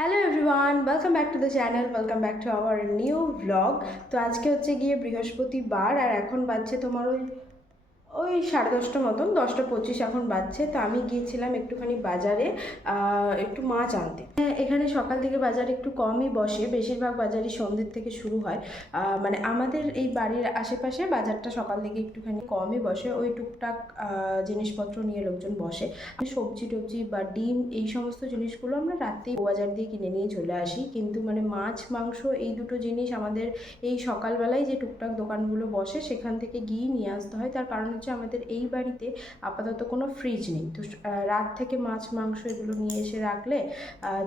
Hello everyone welcome back to the channel welcome back to our new blog তো আজকে হচ্ছে গিয়ে বৃহস্পতিবার আর এখন বাজছে তোমার ওই ওই সাড়ে দশটা মতন দশটা পঁচিশ এখন বাজছে তো আমি গিয়েছিলাম একটুখানি বাজারে একটু মাছ আনতে। হ্যাঁ, এখানে সকাল থেকে বাজার একটু কমই বসে বেশিরভাগ বাজারই সন্ধ্যের থেকে শুরু হয়। মানে আমাদের এই বাড়ির আশেপাশে বাজারটা সকাল থেকে একটুখানি কমই বসে ওই টুকটাক জিনিসপত্র নিয়ে লোকজন বসে। সবজি টবজি বা ডিম এই সমস্ত জিনিসগুলো আমরা রাতেই বাজার দিয়ে কিনে নিয়ে চলে আসি। কিন্তু মানে মাছ মাংস এই দুটো জিনিস আমাদের এই সকালবেলায় যে টুকটাক দোকানগুলো বসে সেখান থেকে গিয়ে নিয়ে আসতে হয়। তার কারণ হচ্ছে আমাদের এই বাড়িতে আপাতত কোনো ফ্রিজ নেই। তো রাত থেকে মাছ, মাংস এগুলো নিয়ে এসে রাখলে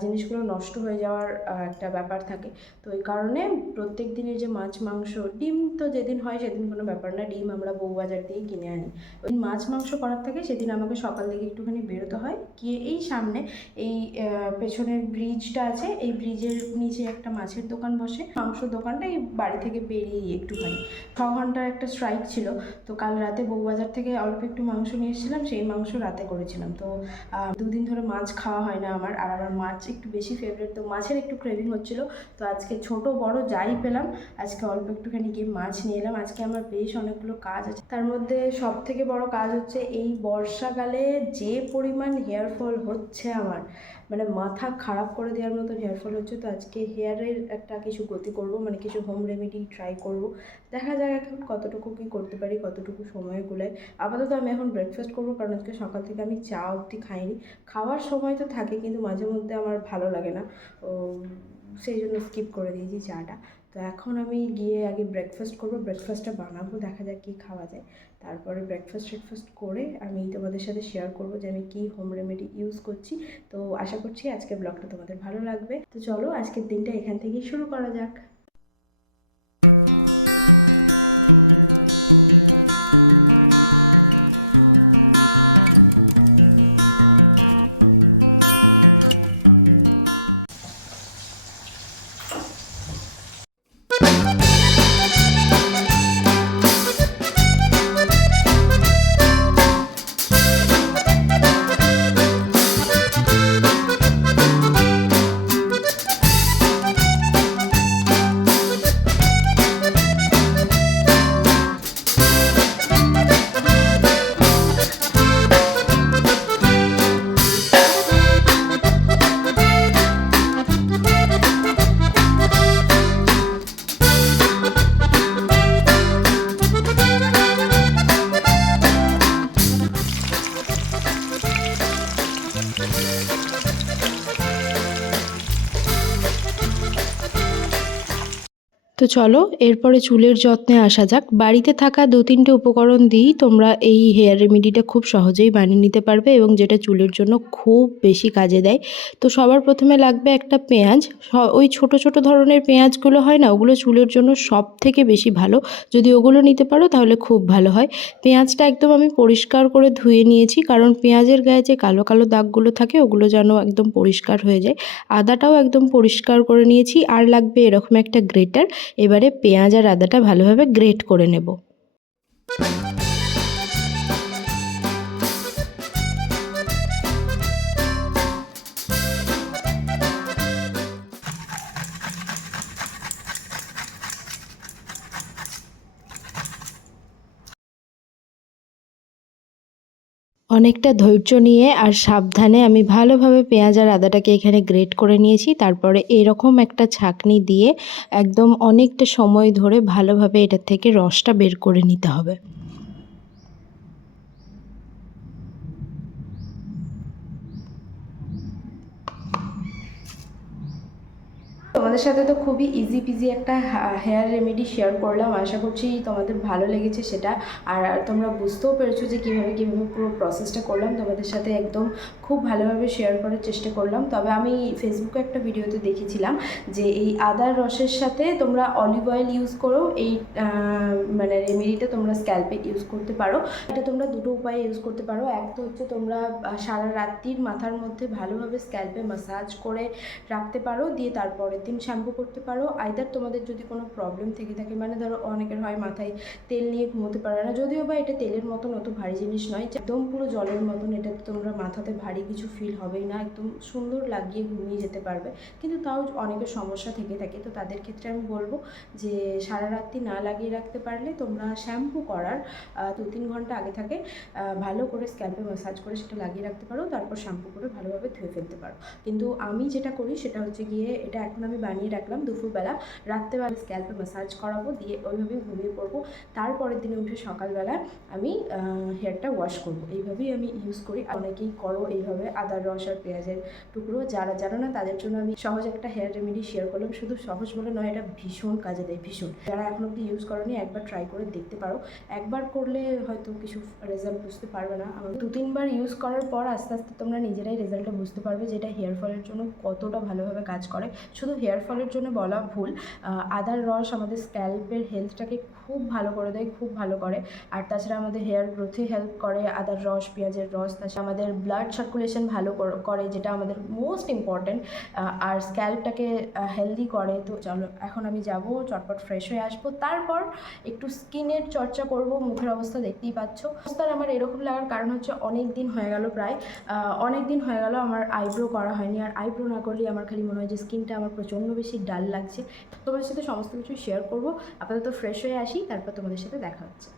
জিনিসগুলো নষ্ট হয়ে যাওয়ার একটা ব্যাপার থাকে। তো এই কারণে প্রত্যেক দিনের যে মাছ, মাংস, ডিম তো যেদিন হয় সেদিন কোনো ব্যাপার না। ডিম আমরা বউবাজার দিয়েই কিনে আনি। ওই মাছ, মাংস করার থেকে সেদিন আমাকে সকাল থেকে একটুখানি বেরোতে হয়। গিয়ে এই সামনে এই পেছনের ব্রিজটা আছে। এই ব্রিজের নিচে একটা মাছের দোকান বসে। মাংসর দোকানটা এই বাড়ি থেকে বেরিয়েই একটুখানি। ছ ঘণ্টার একটা স্ট্রাইক ছিল। তো কাল রাতে বউবাজার থেকে অল্প একটু মাংস নিয়ে এসেছিলাম সেই মাংস রাতে করেছিলাম। তো দুদিন ধরে মাছ খাওয়া হয় না আমার, আর আমার মাছ একটু বেশি ফেভারিট তো মাছের একটু ক্রেভিং হচ্ছিল। তো আজকে ছোট, বড় যাই পেলাম, আজকে অল্প একটুখানি গিয়ে মাছ নিয়ে এলাম। আজকে আমার বেশ অনেকগুলো কাজ আছে। তার মধ্যে সব থেকে বড় কাজ হচ্ছে এই বর্ষাকালে যে পরিমাণ হেয়ার ফল হচ্ছে আমার মানে মাথা খারাপ করে দেওয়ার মতো হেয়ার ফল হচ্ছে, তো আজকে হেয়ারের একটা কিছু গতি করব মানে কিছু হোম রেমেডি ট্রাই করব। দেখা যাক এখন কতটুকু কি করতে পারি, কতটুকু সময় গুলায় আপাতত আমি এখন ব্রেকফাস্ট করব, কারণ আজকে সকাল থেকে আমি চা অবধি খাইনি। খাওয়ার সময় তো থাকে, কিন্তু মাঝে মধ্যে আমার ভালো লাগে না সেই জন্য স্কিপ করে দিয়েছি চাটা। তো এখন আমি গিয়ে আগে ব্রেকফাস্ট করব ব্রেকফাস্টটা বানাবো, দেখা যাক কী খাওয়া যায়। তারপরে ব্রেকফাস্ট ব্রেকফাস্ট করে আমি তোমাদের সাথে শেয়ার করব যে আমি কী হোম রেমেডি ইউজ করছি। তো আশা করছি আজকে ব্লগটা তোমাদের ভালো লাগবে। তো চলো আজকের দিনটা এখান থেকেই শুরু করা যাক। তো চলো, এরপরে চুলের যত্নে আসা যাক। বাড়িতে থাকা দু তিনটে উপকরণ দিয়েই তোমরা এই হেয়ার রেমেডিটা খুব সহজেই বানিয়ে নিতে পারবে এবং যেটা চুলের জন্য খুব বেশি কাজে দেয়। তো সবার প্রথমে লাগবে একটা পেঁয়াজ। ওই ছোট ছোট ধরনের পেঁয়াজগুলো হয় না, ওগুলো চুলের জন্য সব থেকে বেশি ভালো। যদি ওগুলো নিতে পারো তাহলে খুব ভালো হয়। পেঁয়াজটা একদম আমি পরিষ্কার করে ধুয়ে নিয়েছি, কারণ পেঁয়াজের গায়ে যে কালো কালো দাগগুলো থাকে ওগুলো যেন একদম পরিষ্কার হয়ে যায়। আদাটাও একদম পরিষ্কার করে নিয়েছি, আর লাগবে এরকম একটা গ্রেটার। এবারে পেঁয়াজ আর আদাটা ভালোভাবে গ্রেট করে নেব। অনেকটা ধৈর্য নিয়ে আর সাবধানে আমি ভালোভাবে পেঁয়াজ আর আদাটাকে এখানে গ্রেট করে নিয়েছি। তারপরে এরকম একটা ছাঁকনি দিয়ে একদম অনেকটা সময় ধরে ভালোভাবে এটার থেকে রসটা বের করে নিতে হবে। তোমাদের সাথে তো খুবই ইজি পিজি একটা হেয়ার রেমেডি শেয়ার করলাম। আশা করছি তোমাদের ভালো লেগেছে সেটা। আর তোমরা বুঝতেও পেরেছ যে কীভাবে কীভাবে পুরো প্রসেসটা করলাম। তোমাদের সাথে একদম খুব ভালোভাবে শেয়ার করার চেষ্টা করলাম। তবে আমি ফেসবুকে একটা ভিডিওতে দেখেছিলাম যে এই আদার রসের সাথে তোমরা অলিভ অয়েল ইউজ করো। এই মানে রেমেডিটা তোমরা স্ক্যাল্পে ইউজ করতে পারো। এটা তোমরা দুটো উপায়ে ইউজ করতে পারো। এক তো হচ্ছে তোমরা সারা রাত্রির মাথার মধ্যে ভালোভাবে স্ক্যাল্পে মাসাজ করে রাখতে পারো। দিয়ে তারপরের দিন শ্যাম্পু করতে পারো। আইদার তোমাদের যদি কোনো প্রবলেম থেকে থাকে মানে ধরো অনেকের হয় মাথায় তেল নিয়ে ঘুমোতে পারে না, যদিও বা এটা তেলের মতন অত ভারী জিনিস নয় একদম পুরো জলের মতন, এটা তোমরা মাথাতে ভারী কিছু ফিল হবেই না, একদম সুন্দর লাগিয়ে ঘুমিয়ে যেতে পারবে। কিন্তু তাও অনেকের সমস্যা থেকে থাকে। তো তাদের ক্ষেত্রে আমি বলব যে, সারা রাত্রি না লাগিয়ে রাখতে পারলে তোমরা শ্যাম্পু করার দু তিন ঘণ্টা আগে থাকে ভালো করে স্ক্যাল্পে ম্যাসাজ করে সেটা লাগিয়ে রাখতে পারো, তারপর শ্যাম্পু করে ভালোভাবে ধুয়ে ফেলতে পারো। কিন্তু আমি যেটা করি সেটা হচ্ছে গিয়ে, এটা এখন বানিয়ে রাখলাম দুপুরবেলা। রাত্রেবেলা স্ক্যাল্পে ম্যাসাজ করাবো, দিয়ে ওইভাবেই ঘুমিয়ে পড়ব। তারপরের দিনে উঠে সকালবেলা আমি হেয়ারটা ওয়াশ করব। এইভাবেই আমি ইউজ করি। অনেকেই করো এইভাবে আদার রস আর পেঁয়াজের টুকরো। যারা জানো না, তাদের জন্য আমি সহজ একটা হেয়ার রেমেডি শেয়ার করলাম। শুধু সহজ বলে নয়, এটা ভীষণ কাজে দেয়, ভীষণ। যারা এখন অব্দি ইউজ করনি, একবার ট্রাই করে দেখতে পারো। একবার করলে হয়তো কিছু রেজাল্ট বুঝতে পারবে না। আমার দু তিনবার ইউজ করার পর আস্তে আস্তে তোমরা নিজেরাই রেজাল্টটা বুঝতে পারবে যে এটা হেয়ার ফলের জন্য কতটা ভালোভাবে কাজ করে। শুধু হেয়ার ফলের জন্য বলা ভুল আদার রস আমাদের স্ক্যাল্পের হেলথটাকে খুব ভালো করে দেয়, খুব ভালো করে। আর তাছাড়া আমাদের হেয়ার গ্রোথে হেল্প করে, আদার রস, পেঁয়াজের রস, তাছাড়া আমাদের ব্লাড সার্কুলেশন ভালো কর- যেটা আমাদের মোস্ট ইম্পর্ট্যান্ট আর স্ক্যাল্পটাকে হেলদি করে। তো চলো, এখন আমি যাব, চটপট ফ্রেশ হয়ে আসব। তারপর একটু স্কিনের চর্চা করব, মুখের অবস্থা দেখতেই পাচ্ছ। অবস্থার আমার এরকম লাগার কারণ হচ্ছে অনেক দিন হয়ে গেল প্রায়। অনেক দিন হয়ে গেল আমার আইব্রো করা হয়নি। আর আইব্রো না করলে আমার খালি মনে হয় যে স্কিনটা আমার প্রচণ্ড বেশি ডাল লাগছে। তোমার সাথে সমস্ত কিছু শেয়ার করব। আপাতত ফ্রেশ হয়ে আসি। তারপর তোমাদের সাথে দেখা হচ্ছে।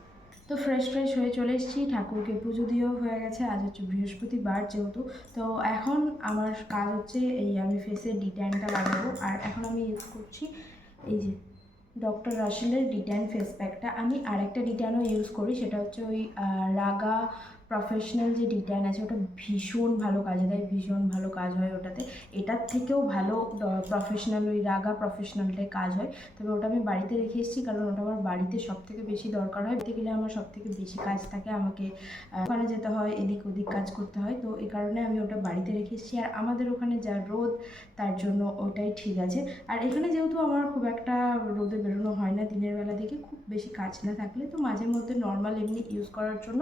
তো ফ্রেশ ফ্রেশ হয়ে চলে এসেছি। ঠাকুরকে পুজো দিয়েও হয়ে গেছে। আজ হচ্ছে বৃহস্পতিবার যেহেতু। তো এখন আমার কাজ হচ্ছে এই আমি ফেসে ডিট্যানটা লাগাবো। আর এখন আমি ইউজ করছি এই যে ডক্টর রাসেলের ডিট্যান ফেস প্যাকটা আমি আরেকটা ডিট্যানও ইউজ করি। সেটা হচ্ছে ওই রাগা প্রফেশনাল যে ডিট্যান আছে, ওটা ভীষণ ভালো কাজে দেয় ভীষণ ভালো কাজ হয় ওটাতে। এটার থেকেও ভালো প্রফেশনাল ওই রাগা প্রফেশনালটাই কাজ হয়। তবে ওটা আমি বাড়িতে রেখে এসেছি, কারণ ওটা আমার বাড়িতে সব থেকে বেশি দরকার হয়। গেলে আমার সব থেকে বেশি কাজ থাকে আমাকে ওখানে যেতে হয়, এদিক ওদিক কাজ করতে হয়। তো এই কারণে আমি ওটা বাড়িতে রেখে এসেছি। আর আমাদের ওখানে যা রোদ, তার জন্য ওটাই ঠিক আছে। আর এখানে যেহেতু আমার খুব একটা রোদে বেরোনো হয় না, দিনের বেলা দিকে খুব বেশি কাজ না থাকলে, তো মাঝে মধ্যে নর্মাল এমনি ইউজ করার জন্য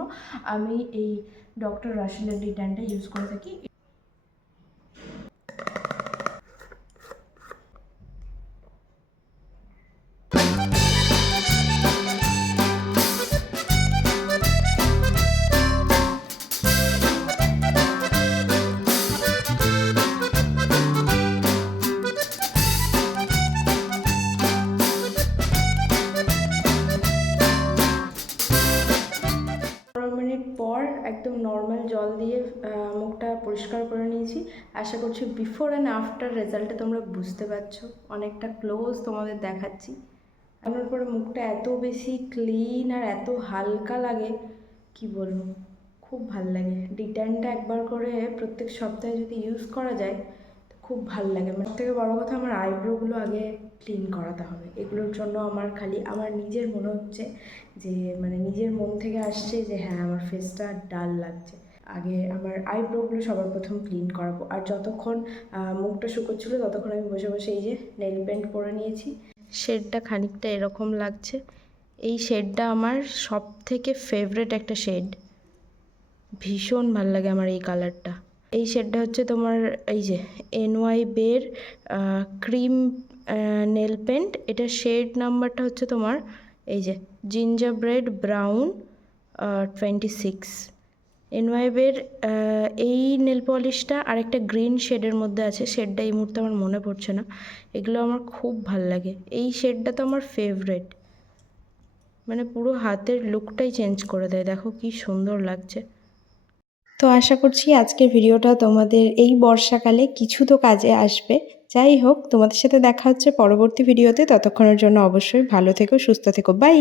আমি এই ডক্টর রাসেলের রিটার্নটা ইউজ করে থাকি পরিষ্কার করে নিয়েছি। আশা করছি বিফোর অ্যান্ড আফটার রেজাল্টটা তোমরা বুঝতে পারছ। অনেকটা ক্লোজ তোমাদের দেখাচ্ছি। আমার পরে মুখটা এত বেশি ক্লিন আর এত হালকা লাগে, কি বলব? খুব ভালো লাগে। ডিট্যানটা একবার করে প্রত্যেক সপ্তাহে যদি ইউজ করা যায়, তো খুব ভালো লাগে। আমার থেকে বড় কথা আমার আইব্রোগুলো আগে ক্লিন করাতে হবে। এগুলোর জন্য আমার খালি, আমার নিজের মনে হচ্ছে যে মানে নিজের মন থেকে আসছে যে হ্যাঁ আমার ফেসটা ডাল লাগছে। আগে আমার আইব্রোগুলো সবার প্রথম ক্লিন করাবো। আর যতক্ষণ মুখটা শুকোচ্ছিলো ততক্ষণ আমি বসে বসে এই যে নেল পেন্ট করে নিয়েছি। শেডটা খানিকটা এরকম লাগছে। এই শেডটা আমার সব থেকে ফেভারেট একটা শেড। ভীষণ ভালো লাগে আমার এই কালারটা। এই শেডটা হচ্ছে তোমার এই যে NY Bae cream nail paint. এটা শেড নাম্বারটা হচ্ছে তোমার এই যে ginger bread brown twenty six এনওয়াইবের এই নেল পলিশটা আর একটা গ্রিন শেডের মধ্যে আছে। শেডটা এই মুহূর্তে আমার মনে পড়ছে না। এগুলো আমার খুব ভালো লাগে। এই শেডটা তো আমার ফেভারেট মানে পুরো হাতের লুকটাই চেঞ্জ করে দেয়। দেখো কি সুন্দর লাগছে। তো আশা করছি আজকের ভিডিওটা তোমাদের এই বর্ষাকালে কিছু তো কাজে আসবে। যাই হোক, তোমাদের সাথে দেখা হচ্ছে পরবর্তী ভিডিওতে ততক্ষণের জন্য অবশ্যই ভালো থেকো, সুস্থ থেকো। বাই